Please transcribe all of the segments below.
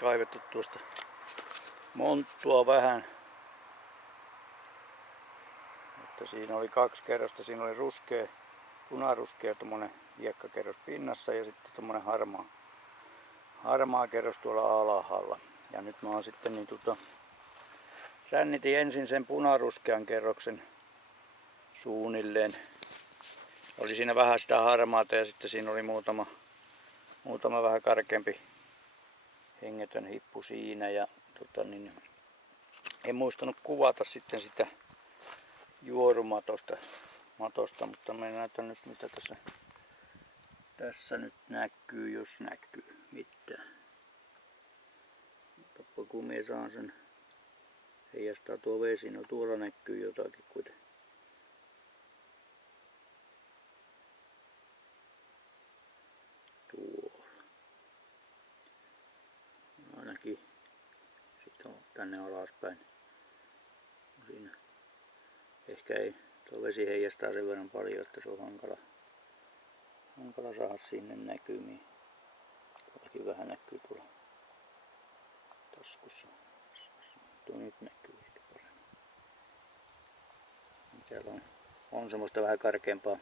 Kaivettu tuosta monttua vähän. Että siinä oli 2 kerrosta. Siinä oli ruskea, punaruskea tommonen hiekkakerros pinnassa ja sitten tommonen harmaa kerros tuolla alhaalla. Ja nyt mä oon sitten niin rännitin ensin sen punaruskean kerroksen suunnilleen. Oli siinä vähän sitä harmaata ja sitten siinä oli muutama vähän karkeampi hengetön hippu siinä ja en muistanut kuvata sitten sitä juorumatosta, mutta mä näytän nyt mitä tässä nyt näkyy, jos näkyy mitään. Mutta kun mä saan sen heijastaa tuo vesi, no tuolla näkyy jotakin kuitenkin. Ainakin sitten on tänne alaspäin. Siinä ehkä ei tuo vesi heijastaa sen verran paljon, että se on hankala saada sinne näkymiin. Tuollakin vähän näkyy tuolla taskussa. Tuo nyt näkyy ehkä paremmin. Täällä on semmoista vähän karkeampaa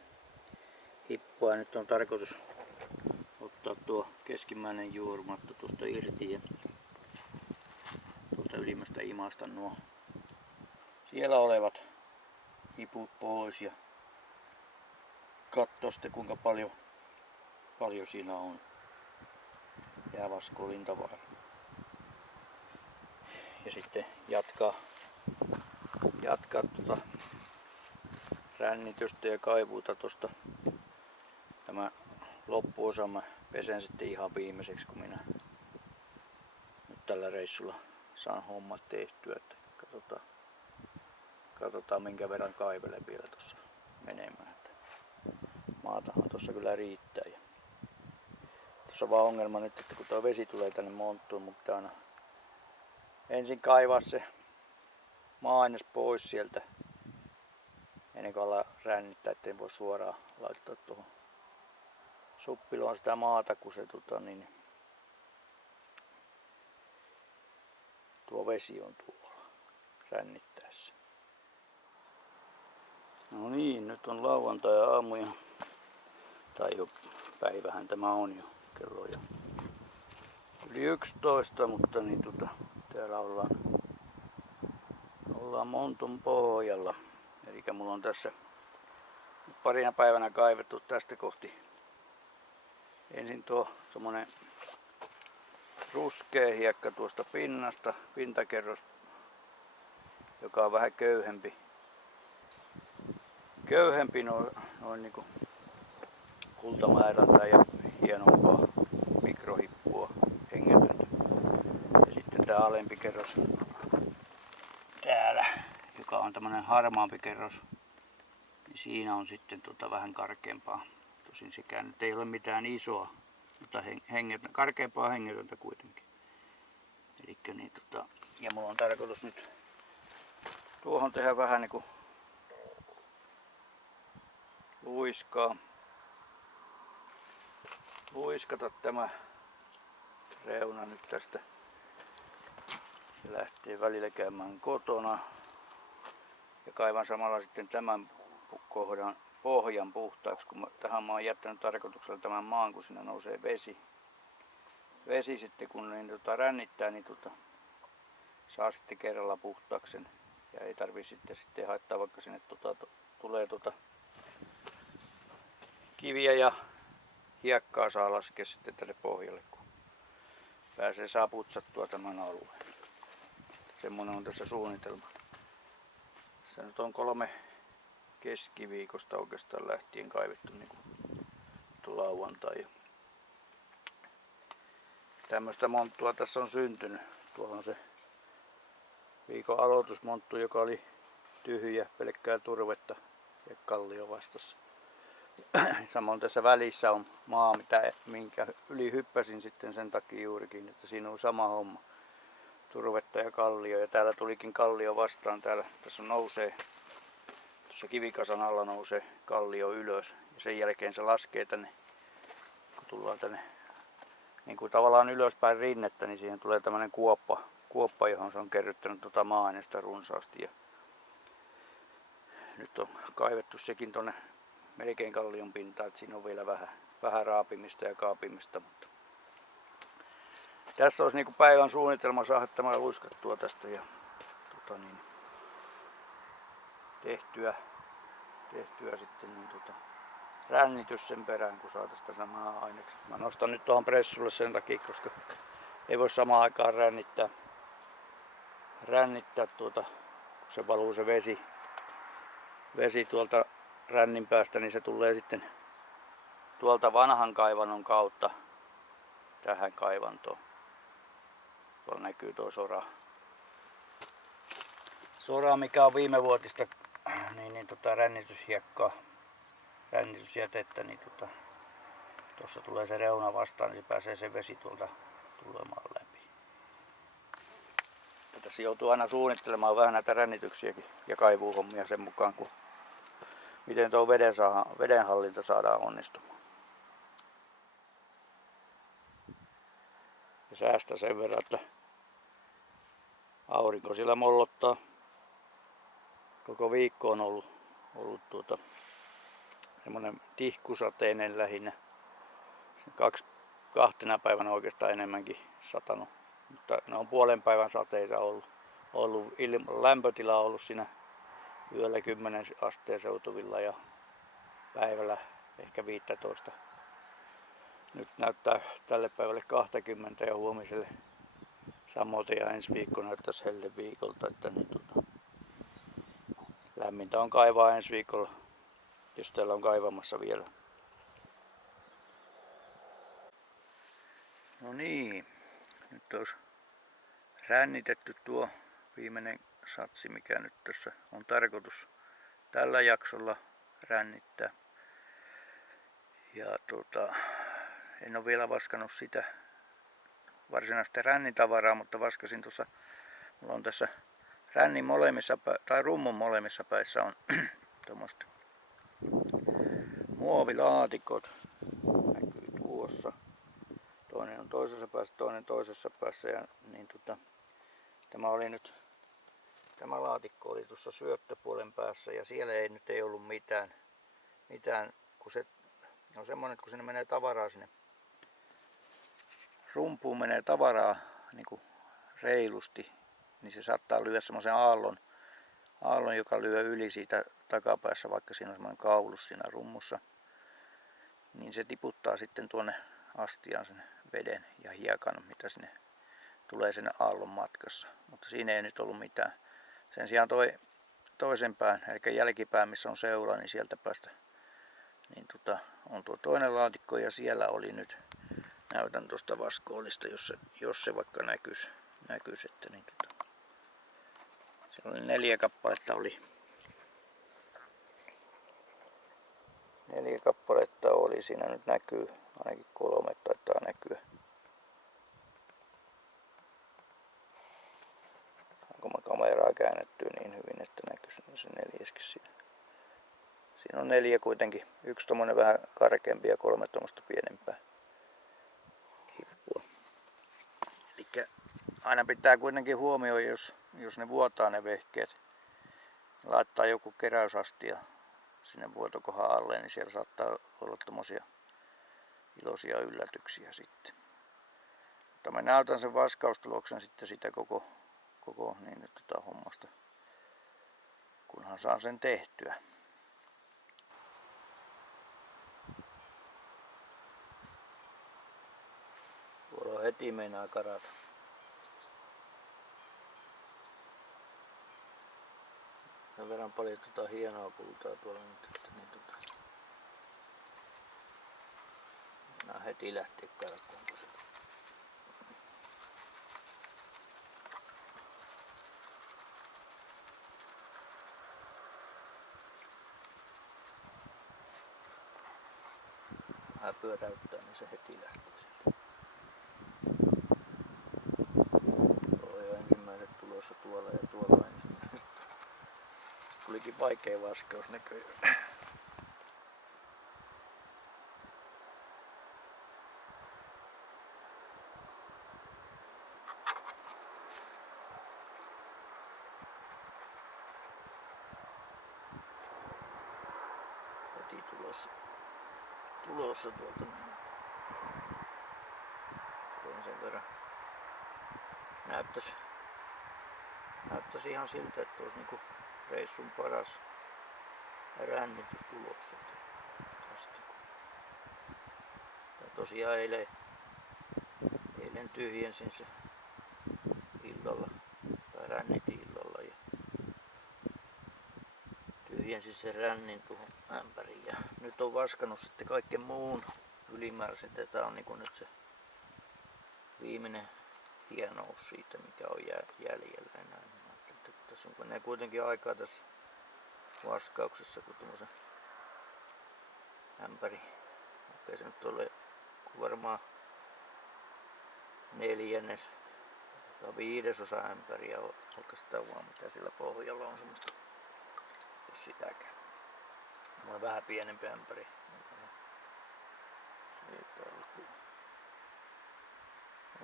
hippua. Nyt on tarkoitus ottaa tuo keskimmäinen juorumatto tuosta irti ja tuolta ylimmästä imasta nuo siellä olevat hiput pois ja katsoa sitten kuinka paljon siinä on jäävaskoilintavaraa. Ja sitten jatkaa rännitystä ja kaivuuta tosta. Tämä loppuosa mä pesen sitten ihan viimeiseksi, kun minä nyt tällä reissulla saan hommat tehtyä. Että katsotaan minkä verran kaivelen vielä tuossa menemään. Että maatahan tuossa kyllä riittää. Ja tuossa vaan ongelma nyt, että kun tuo vesi tulee tänne monttuun, mun pitää aina ensin kaivaa se maa-aines pois sieltä ennen kuin ollaan rännittää, ettei voi suoraan laittaa tuohon suppiloon sitä maata, kun se tuo vesi on tuolla rännittäessä. No niin, nyt on lauantai-aamu tai jo päivähän tämä on jo, kello on jo yli 11, mutta täällä ollaan montun pohjalla. Eli mulla on tässä parina päivänä kaivettu tästä kohti ensin tuo semmonen ruskea hiekka tuosta pinnasta, pintakerros, joka on vähän köyhempi noin niinku kultamäärältä ja hienompaa mikrohippua hengetöntä. Ja sitten tää alempi kerros täällä, joka on tämmönen harmaampi kerros, niin siinä on sitten vähän karkeampaa. Tosin sekään nyt ei ole mitään isoa, mutta karkeampaa hengetöntä kuitenkin. Elikkä ja mulla on tarkoitus nyt tuohon tehdä vähän niinku luiskata tämä reuna nyt tästä. Se lähtee välillä käymään kotona. Ja kaivan samalla sitten tämän kohdan pohjan puhtaaksi, kun tähän mä oon jättänyt tarkoituksella tämän maan, kun siinä nousee vesi sitten kun niin rännittää, niin saa sitten kerralla puhtaaksi sen. Ja ei tarvi sitten haittaa, vaikka sinne tulee kiviä ja hiekkaa saa laskea sitten tälle pohjalle, kun saa putsattua tämän alueen. Semmoinen on tässä suunnitelma. Tässä nyt on 3 keskiviikosta oikeastaan lähtien kaivettu niin kuin lauantai. Tämmöistä monttua tässä on syntynyt. Tuolla on se viikon aloitusmonttu, joka oli tyhjä, pelkkää turvetta ja kallio vastassa. Samoin tässä välissä on maa, minkä yli hyppäsin sitten sen takia juurikin, että siinä on sama homma. Turvetta ja kallio, ja täällä tulikin kallio vastaan. Tässä nousee, tuossa kivikasan alla nousee kallio ylös ja sen jälkeen se laskee tänne, kun tullaan tänne niin kuin tavallaan ylöspäin rinnettä, niin siihen tulee tämmöinen kuoppa, johon se on kerryttänyt maa-aineesta runsaasti. Ja nyt on kaivettu sekin tonne melkein kallion pintaan, että siinä on vielä vähän raapimista ja kaapimista. Mutta tässä olisi niin kuin päivän suunnitelma saada tämä luiskattua tästä ja tehtyä sitten niin rännitys sen perään, kun saataisiin tässä maa-ainekset. Mä nostan nyt tuohon pressulle sen takia, koska ei voi samaan aikaan rännittää kun se valuu se vesi tuolta rännin päästä, niin se tulee sitten tuolta vanhan kaivannon kautta tähän kaivantoon. Tuolla näkyy tuo sora, mikä on viimevuotista rännityshiekkaa, rännitysjätettä, niin tuossa tulee se reuna vastaan, niin pääsee se vesi tuolta tulemaan läpi. Ja tässä joutuu aina suunnittelemaan vähän näitä rännityksiäkin ja kaivuuhommia sen mukaan, miten tuo vedenhallinta saadaan onnistumaan. Ja säästä sen verran, että aurinko siellä mollottaa. Koko viikko on ollut semmoinen tihkusateinen lähinnä. Kahtena päivänä oikeastaan enemmänkin satanut. Mutta ne on puolen päivän sateita ollut. Lämpötila on ollut siinä yöllä 10 asteen seutuvilla ja päivällä ehkä 15. Nyt näyttää tälle päivälle 20 ja huomiselle samoin ja ensi viikko näyttäisi helleviikolta, että lämmintä on kaivaa ensi viikolla, jos täällä on kaivamassa vielä. No niin, nyt olisi rännitetty tuo viimeinen satsi, mikä nyt tässä on tarkoitus tällä jaksolla rännittää. Ja en ole vielä vaskannut sitä varsinaista rännitavaraa, mutta vaskasin tuossa, mulla on tässä rännin molemmissa tai rummun molemmissa päissä on tuommoista muovilaatikot, näkyy tuossa. Toinen on toisessa päässä, toinen toisessa päässä ja niin tämä laatikko oli tuossa syöttöpuolen päässä ja siellä ei ollut mitään kun se on semmoinen, että kun sinne menee tavaraa sinne rumpuun menee tavaraa niin kuin reilusti, niin se saattaa lyödä semmoisen aallon, joka lyö yli siitä takapäässä, vaikka siinä on semmoinen kaulus siinä rummussa, niin se tiputtaa sitten tuonne astiaan sen veden ja hiekan, mitä sinne tulee sen aallon matkassa. Mutta siinä ei nyt ollut mitään. Sen sijaan toisen pään, eli jälkipään, missä on seula, niin sieltä päästä niin on tuo toinen laatikko ja siellä oli nyt, näytän tuosta vaskoolista, jos se vaikka näkyisi että niin siellä oli 4 kappaletta oli, siinä nyt näkyy, ainakin 3 taitaa näkyä. Onko mä kameraa käännettyä niin hyvin, että näkyisi se 4. siinä. Siinä on 4 kuitenkin, 1 tommonen vähän karkeampi ja 3 tommoista pienempää hippua. Elikkä aina pitää kuitenkin huomioida, jos ne vuotaa ne vehkeet, laittaa joku keräysastia sinne vuotokohan alle, niin siellä saattaa olla tommosia iloisia yllätyksiä sitten. Mutta mä näytän sen vaskaustuloksen sitten sitä koko niin hommasta, kunhan saan sen tehtyä. Tuolla heti meinaa karata. Sen verran paljon hienoa kultaa tuolla nyt, että niin meinaa heti lähteä karkuun. Vähän pyöräyttää, niin se heti lähtee sieltä. Tuolla on jo ensimmäiset tulossa tuolla ja tuolla on ensimmäiset. Sitten tulikin vaikea vaskaus näköjään. Heti tulossa tuolta. Sen verran näyttäisi ihan siltä, että olisi niinku reissun paras rännitys tulossa tästä. Ja tosiaan eilen tyhjensin se illalla tai rännitin illalla ja tyhjensin sen rännin tuohon ämpäriin ja nyt on vaskannut sitten kaiken muun ylimääräisen. Tää on niinku nyt se viimeinen hienous siitä, mikä on jäljellä enää. Tässä on menee kuitenkin aikaa tässä vaskauksessa, kun tuommoisen ämpäri, okei se nyt ole varmaan 4/4 tai 5/5 ämpäriä oikeastaan vaan mitä siellä pohjalla on semmoista, jos sitäkään. Mulla on vähän pienempi ämpäri.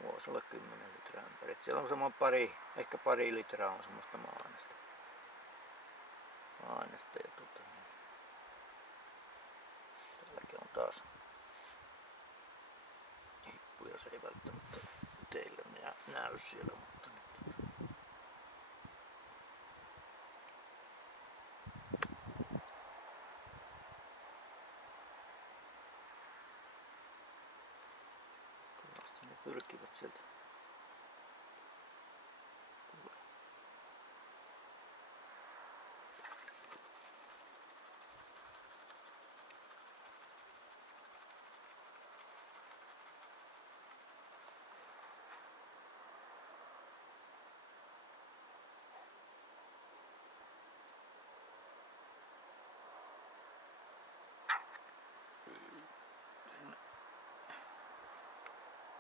Voisi olla 10 litraa ämpäri. Siellä on semmoinen ehkä pari litraa on semmoista maa-ainesta ja täälläkin on taas hippuja, se ei välttämättä teille näy siellä, mutta kovasti ne pyrkivät sieltä.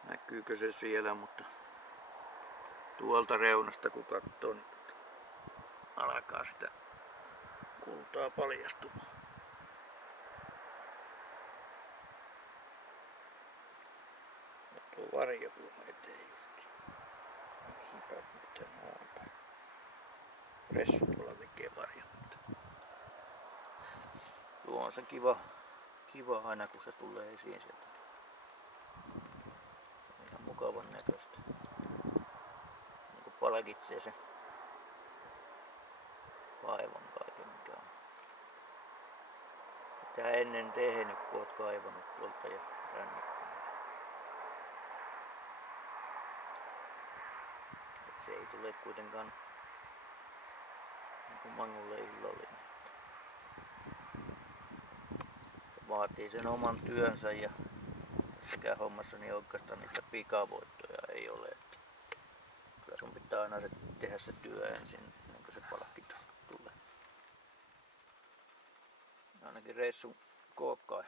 Näkyykö se siellä, mutta tuolta reunasta kun katsoo, niin alkaa sitä kultaa paljastumaan. Ja tuo varjo tuohon eteen just. Mihinpä mitään noin päin. Ressu tuolla tekee varjonnetta. Tuo on se kiva aina kun se tulee esiin sieltä. Ihan mukavan näköistä. Niin kun palkitsee se vaivan kaiken mikä on. Mitä ennen tehnyt kun oot kaivannut tuolta ja rännittänyt. Et se ei tule kuitenkaan niin kuin mangulle illallinen. Se vaatii sen oman työnsä ja tässäkään hommassa niin oikeastaan niitä pikavoittoja ei ole. Että kyllä sun pitää aina tehdä se työ ensin ennen kuin se palkki tulee. Ainakin reissun kookkaa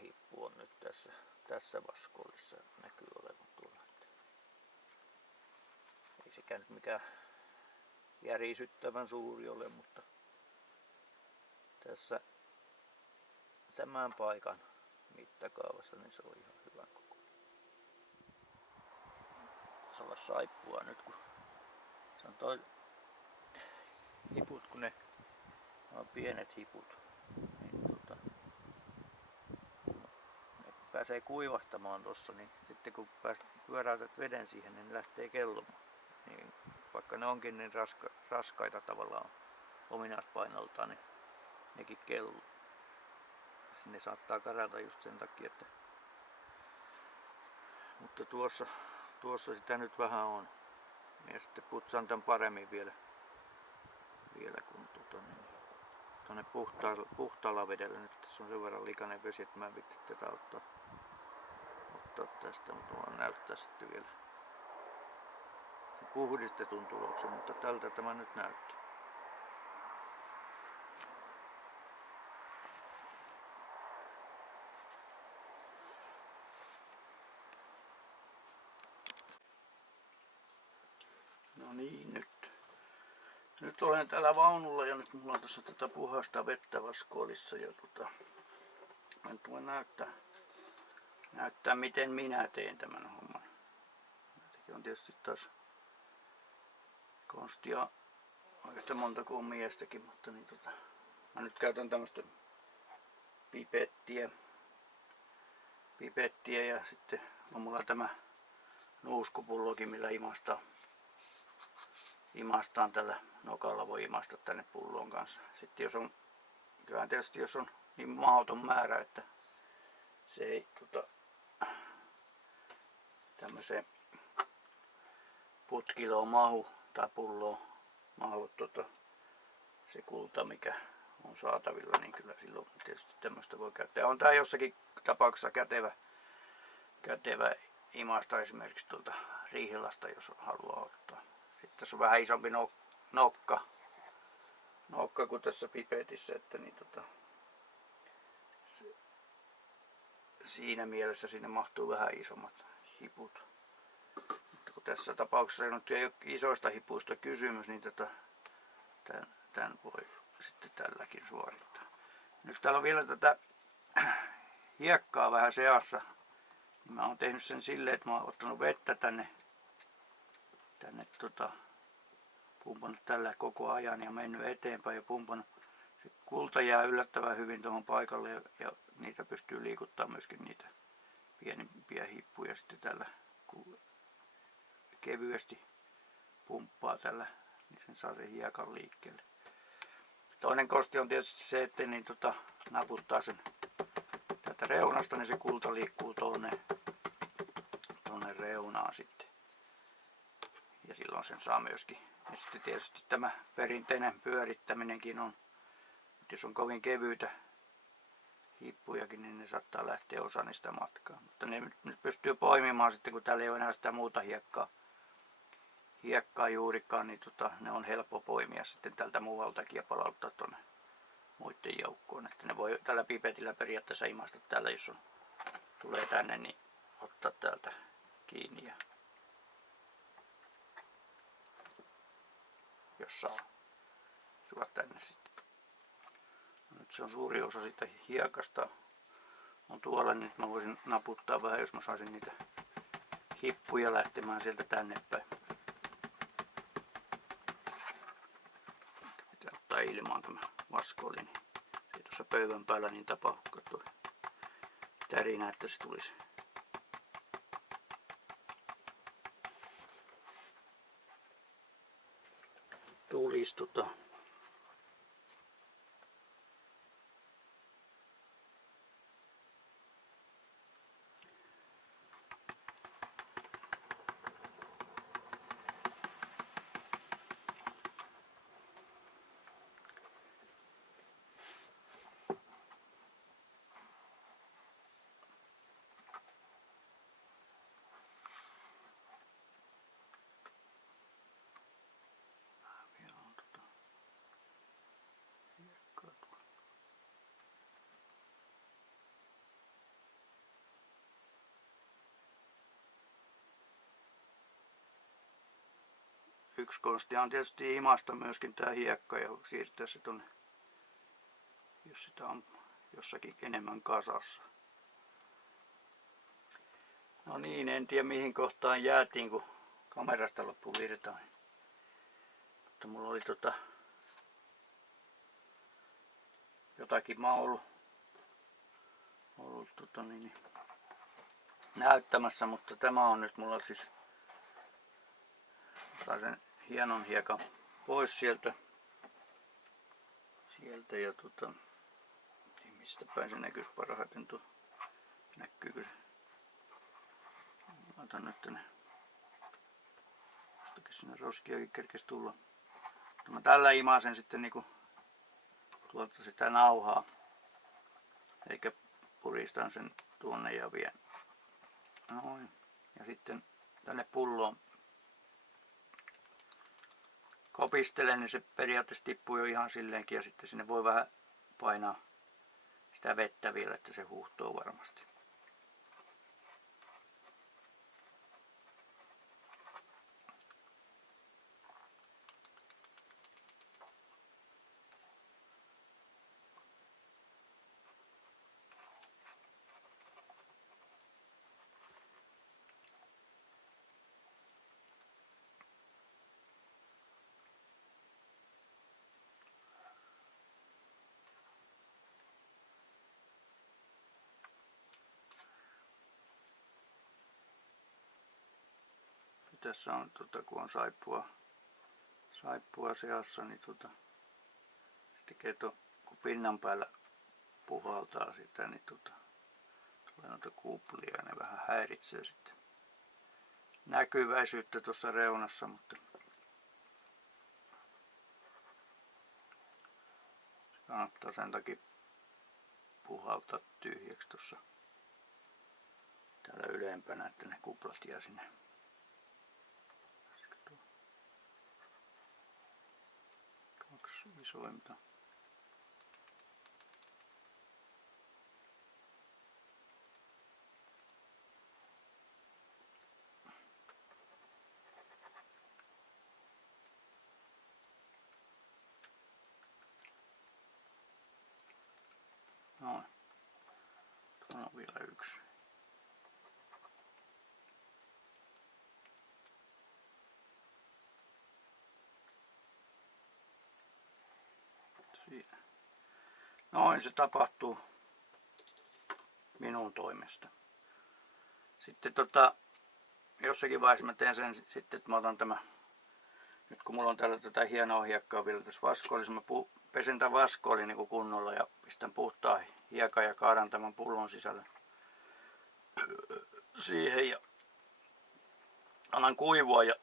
hippu on nyt tässä vaskollissa näkyy olevan tuolla. Ei sekään nyt mikään järisyttävän suuri ole, mutta tässä tämän paikan mittakaavassa niin se on ihan hyvän kokoinen. Se olla saippua nyt kun se on toi hiput kun ne nuo pienet hiput, niin ne pääsee kuivastamaan tossa, niin sitten kun pyöräytät veden siihen, niin ne lähtee kellumaan. Niin, vaikka ne onkin niin raskaita tavallaan ominaispainoltaan, niin nekin kelluu. Ne saattaa karata just sen takia, että... Mutta tuossa sitä nyt vähän on. Ja sitten putsaan tämän paremmin vielä kun tuonne puhtaalla vedellä. Nyt tässä on sen verran likainen vesi, että mä en viitti tätä ottaa tästä, mutta voin näyttää sitten vielä puhdistetun tuloksen, mutta tältä tämä nyt näyttää. No niin, nyt olen täällä vaunulla ja nyt mulla on tässä tätä puhasta vettä vaskoolissa ja mä tulen näyttää miten minä teen tämän homman. Tämäkin on tietysti taas konstia yhtä monta kuin miestäkin, mutta niin mä nyt käytän tämmöstä pipettiä ja sitten on mulla tämä nuuskupullokin, millä imastaan tällä nokalla, voi imasta tänne pulloon kanssa. Sitten kyllähän tietysti jos on niin mahdoton määrä, että se ei tämmöiseen putkiloon mahu tai pulloon mahu se kulta, mikä on saatavilla, niin kyllä silloin tietysti tämmöistä voi käyttää. On tää jossakin tapauksessa kätevä imasta esimerkiksi tuolta riihilasta, jos haluaa ottaa. Sitten tässä on vähän isompi nokka kuin tässä pipetissä, että niin siinä mielessä sinne mahtuu vähän isommat hiput. Mutta kun tässä tapauksessa nyt ei ole isoista hipuista kysymys, niin tämän voi sitten tälläkin suorittaa. Nyt täällä on vielä tätä hiekkaa vähän seassa. Mä oon tehnyt sen silleen, että mä oon ottanut vettä tänne pumpannut tällä koko ajan ja mennyt eteenpäin ja pumpannut. Se kulta jää yllättävän hyvin tuohon paikalle ja niitä pystyy liikuttamaan myöskin niitä pienimpiä hippuja sitten tällä kevyesti pumppaa tällä, niin sen saa sen hiekan liikkeelle. Toinen kosti on tietysti se, että niin naputtaa sen täältä reunasta, niin se kulta liikkuu tonne reunaan sitten. Ja silloin sen saa myöskin. Ja sitten tietysti tämä perinteinen pyörittäminenkin on, jos on kovin kevyitä hippujakin, niin ne saattaa lähteä osa niistä matkaan. Mutta ne nyt pystyy poimimaan sitten, kun täällä ei ole enää sitä muuta hiekkaa juurikaan, niin ne on helppo poimia sitten tältä muualtakin ja palauttaa tuonne muiden joukkoon. Että ne voi tällä pipetillä periaatteessa imasta täällä, jos tulee tänne, niin ottaa täältä kiinni ja jos saa sulla tänne sitten. Nyt se on suuri osa siitä hiekasta on tuolla, niin nyt mä voisin naputtaa vähän, jos mä saisin niitä hippuja lähtemään sieltä tänne päin. Pitää ottaa ilmaan tämä vaskooli, niin se tuossa pöydän päällä niin tapahtuu tuo tärinä, että se tulisi. Yksi konsti on tietysti imasta myöskin tää hiekka ja siirtää se tonne, jos sitä on jossakin enemmän kasassa. No niin, en tiedä mihin kohtaan jäätiin, kun kamerasta loppui virta. Mutta mulla oli jotakin mä oon ollut näyttämässä, mutta tämä on nyt mulla siis, sain sen hienon hiekan pois sieltä ja mistä päin se näkyisi parhaiten tuo, näkyykö se, otan nyt tänne, jostakin sinne roskiakin kerkesi tulla, mutta mä tällä imasen sitten niinku tuolta sitä nauhaa, eikä puristan sen tuonne ja vien noin, ja sitten tänne pulloon kopistelen, niin se periaatteessa tippuu jo ihan silleenkin, ja sitten sinne voi vähän painaa sitä vettä vielä, että se huuhtoo varmasti. Tässä on kun on saippua seassa, niin se tekee kun pinnan päällä puhaltaa sitä, niin tulee noita kuplia ja ne vähän häiritsee sitten näkyväisyyttä tuossa reunassa, mutta kannattaa sen takia puhaltaa tyhjäksi tuossa täällä ylempänä, että ne kuplat jää sinne. Kaksi isointa. Noin. Tuolla on vielä yksi. Siinä. Noin se tapahtuu minun toimesta. Sitten jossakin vaiheessa mä teen sen sitten, että mä otan nyt kun mulla on täällä tätä hienoa hiekkaa vielä tässä vaskoolissa, mä pesen tämän vaskoolin niin kunnolla ja pistän puhtaa hiekan ja kaadan tämän pullon sisälle siihen ja annan kuivua ja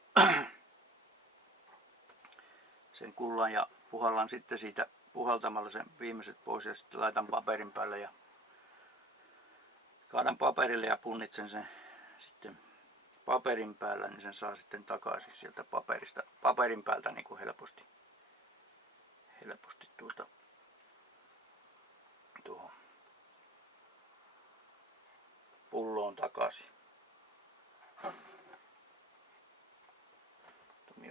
sen kullan ja puhallan sitten siitä puhaltamalla sen viimeiset pois ja sitten laitan paperin päälle ja kaadan paperille ja punnitsen sen sitten paperin päällä, niin sen saa sitten takaisin sieltä paperin päältä niin kuin helposti tuohon pulloon takaisin.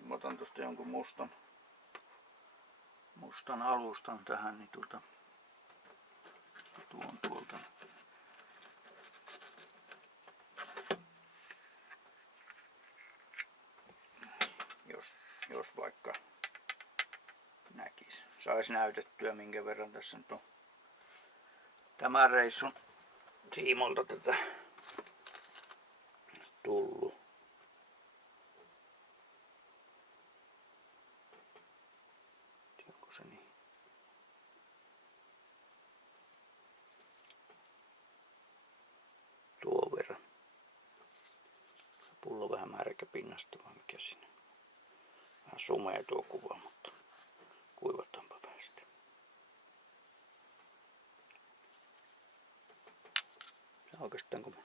Mä otan tuosta jonkun mustan alustan tähän, niin tuon tuolta. Jos vaikka näkisi, saisi näytettyä minkä verran tässä nyt on tämän reissun tiimolta tätä tullut. Onko se niin? Tuon verran. Pullo vähän märkä pinnasta vai mikä siinä? Vähän sumea tuo kuva, mutta kuivataanpa päästä. Oikeastaan kun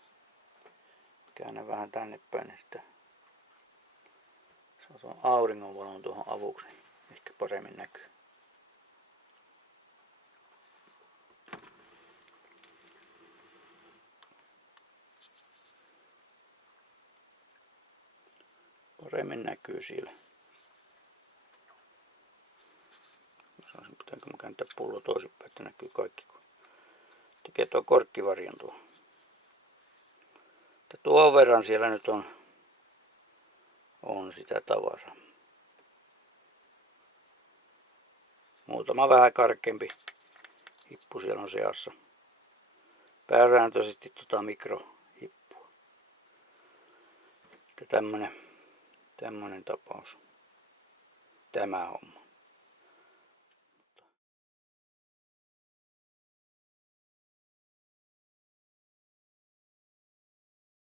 käännän vähän tänne päin, niin sitten saa tuon auringonvalon tuohon avuksi, niin ehkä paremmin näkyy. Paremmin näkyy siellä. Pitääkö mä kääntää pullo toisinpäin, että näkyy kaikki, kun tekee tuo korkkivarjon tuo. Tuon verran siellä nyt on sitä tavaraa. Muutama vähän karkeampi hippu siellä on seassa. Pääsääntöisesti mikrohippua. Tämmönen tapaus. Tämä homma.